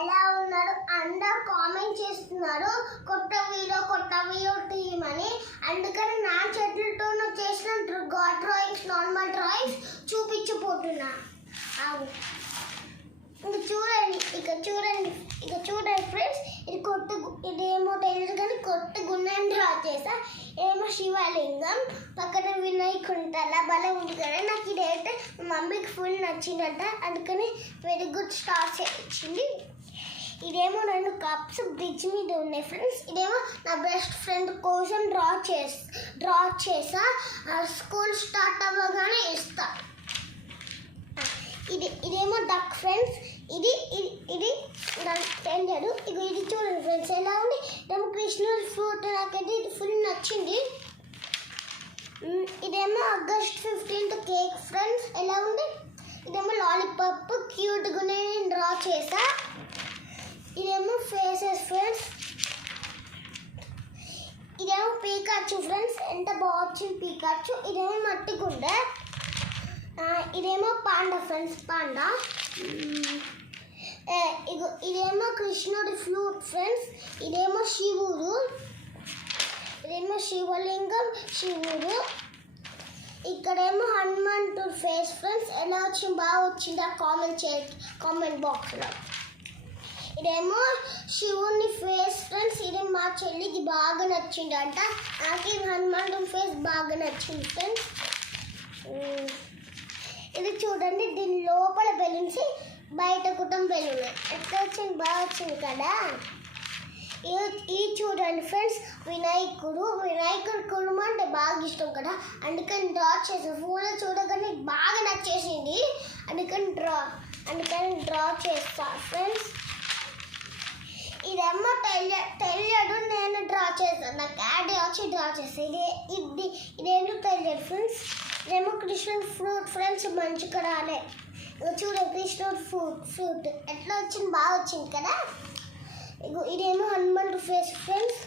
ఎలా ఉన్నారు అందరూ కామెంట్ చేస్తున్నారు కొత్త వీడియో తీయమని. అందుకని నా చేతులతో చేసిన డ్రాయింగ్స్ నార్మల్ డ్రాయింగ్స్ చూపించబోతున్నా. ఇక చూడండి ఫ్రెండ్స్, ఇదేమో తెలుసు కానీ కొత్త గుండెని డ్రా చేసా. ఏమో శివలింగం పక్కన వినాయకుడు తల భలే ఉంది కదా. నాకు ఇదైతే మా మమ్మీకి ఫుల్ నచ్చిందంట, అందుకని వెరీ గుడ్ స్టార్ ఇచ్చింది. ఇదేమో 2 కప్స్ బ్రిడ్జ్ మీద ఉన్నాయి ఫ్రెండ్స్. ఇదేమో నా బెస్ట్ ఫ్రెండ్ కోసం డ్రా చేసా. స్కూల్ స్టార్ట్ అవ్వగానే ఇస్తా. ఇదేమో డక్ ఫ్రెండ్స్. ఇది తెలియదు. ఇది చూడండి ఫ్రెండ్స్ ఎలా ఉంది. ఇదేమో కృష్ణుడి ఫ్రూట్, నాకైతే ఇది ఫుల్ నచ్చింది. ఇదేమో ఆగస్ట్ 15th కేక్ ఫ్రెండ్స్ ఎలా ఉంది. ఇదేమో లాలీపాప్ క్యూట్గా నేను డ్రా చేసా. ఇదేమో ఫేసెస్ ఫ్రెండ్స్. ఇదేమో పీకాచు ఫ్రెండ్స్, ఎంత బాగా వచ్చింది పీకాచు. ఇదేమో మట్టి గుండె. ఇదేమో పాండా ఫ్రెండ్స్, పాండా. ఇదేమో కృష్ణుడి ఫ్లూట్ ఫ్రెండ్స్. ఇదేమో శివుడు, ఇదేమో శివలింగం శివుడు. ఇక్కడేమో హనుమంతుడు ఫేస్ ఫ్రెండ్స్. ఎలా వచ్చింది, బాగా వచ్చిందా కామెంట్ బాక్స్లో. ఇదేమో శివుని ఫేస్ ఫ్రెండ్స్. ఇది మా చెల్లికి బాగా నచ్చిందంట. నాకు హనుమంతుడి ఫేస్ బాగా నచ్చింది ఫ్రెండ్స్. ఇది చూడండి, దీని లోపల బెలూన్స్, బయట కుటుంబ బెలూన్. ఎట్లా వచ్చింది, బాగా వచ్చింది కదా. ఇది చూడండి ఫ్రెండ్స్, వినాయకుడు కుటుంబం అంటే బాగా ఇష్టం కదా, అందుకని డ్రా చేసాను. ఫోన్లో చూడగానే బాగా నచ్చేసింది, అందుకని డ్రా చేస్తా ఫ్రెండ్స్. ఇదేమో తెలియదు, నేను డ్రా చేస్తాను. నాకు యాడ్ వచ్చి డ్రా చేస్తాను. ఇదేంటో తెలియదు ఫ్రెండ్స్. ఇదేమో కృష్ణుడు ఫ్రూట్ ఫ్రెండ్స్, మంచిగా రాలే. చూడండి కృష్ణుడు ఫ్రూట్ ఎట్లా వచ్చింది, బాగా వచ్చింది కదా. ఇదేమో హనుమంతుడు ఫేస్ ఫ్రెండ్స్.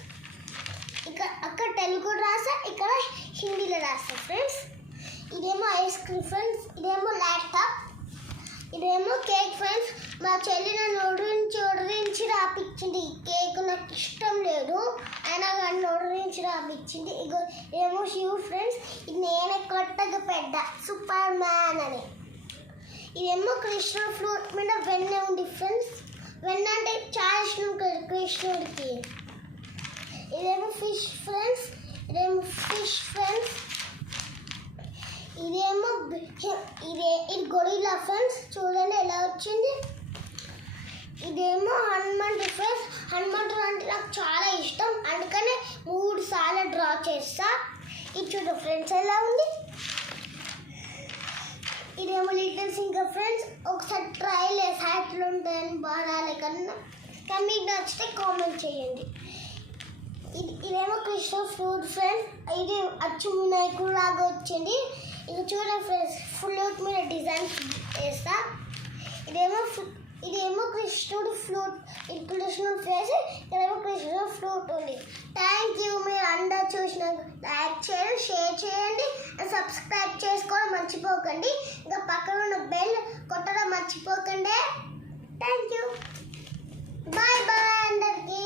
అక్కడ తెలుగు రాసా, ఇక్కడ హిందీలో రాసా ఫ్రెండ్స్. ఇదేమో ఐస్ క్రీమ్ ఫ్రెండ్స్. ఇదేమో ల్యాప్టాప్. ఇదేమో కేక్ ఫ్రెండ్స్. మా చెల్లి నన్ను ఒడరించి రాపిచ్చింది. ఈ కేక్ నాకు ఇష్టం లేదు, అయినా కానీ ఒడరించి రాపిచ్చింది. ఇదేమో శివు ఫ్రెండ్స్. ఇది నేనే కొత్తగా పెట్టా, సూపర్ మ్యాన్ అని. ఇదేమో కృష్ణుడు ఫ్రూట్ మీద వెన్న ఉంది ఫ్రెండ్స్. వెన్న అంటే చాలా ఇష్టం కృష్ణుడికి. ఇదేమో ఫిష్ ఫ్రెండ్స్. ఇది గొరిల్లా ఫ్రెండ్స్. చూడండి ఎలా వచ్చింది. ఇదేమో హనుమంతుడు ఫ్రెండ్స్. హనుమంతుడు అంటే నాకు చాలా ఇష్టం, అందుకనే 3 సార్లు డ్రా చేస్తా. ఇది చూడు ఫ్రెండ్స్ ఎలా ఉంది. ఇదేమో లిటిల్ సింగర్ ఫ్రెండ్స్. ఒకసారి ట్రైల్ వేసి ఎట్లా ఉంటాయని బాగాలే కన్నా, కానీ మీకు నచ్చితే కామెంట్ చేయండి. ఇదేమో కృష్ణ ఫ్రూట్ ఫ్రెండ్స్. ఇది అచ్చు వినాయకుడు లాగా వచ్చింది. ఇది చూడండి ఫ్రెండ్స్, ఫ్లూట్ మీద డిజైన్ వేస్తా. ఇదేమో కృష్ణుడు ఫ్లూట్, కృష్ణుడు ఫేస్. ఇక్కడేమో కృష్ణుడు ఫ్లూట్ ఉంది. Thank you. మీరు అందరు చూసిన లైక్ చేయండి, షేర్ చేయండి, సబ్స్క్రైబ్ చేసుకోవడం మర్చిపోకండి. ఇంకా పక్కన ఉన్న బెల్ కొట్టడం మర్చిపోకండి. Thank you. బాయ్ అందరికీ.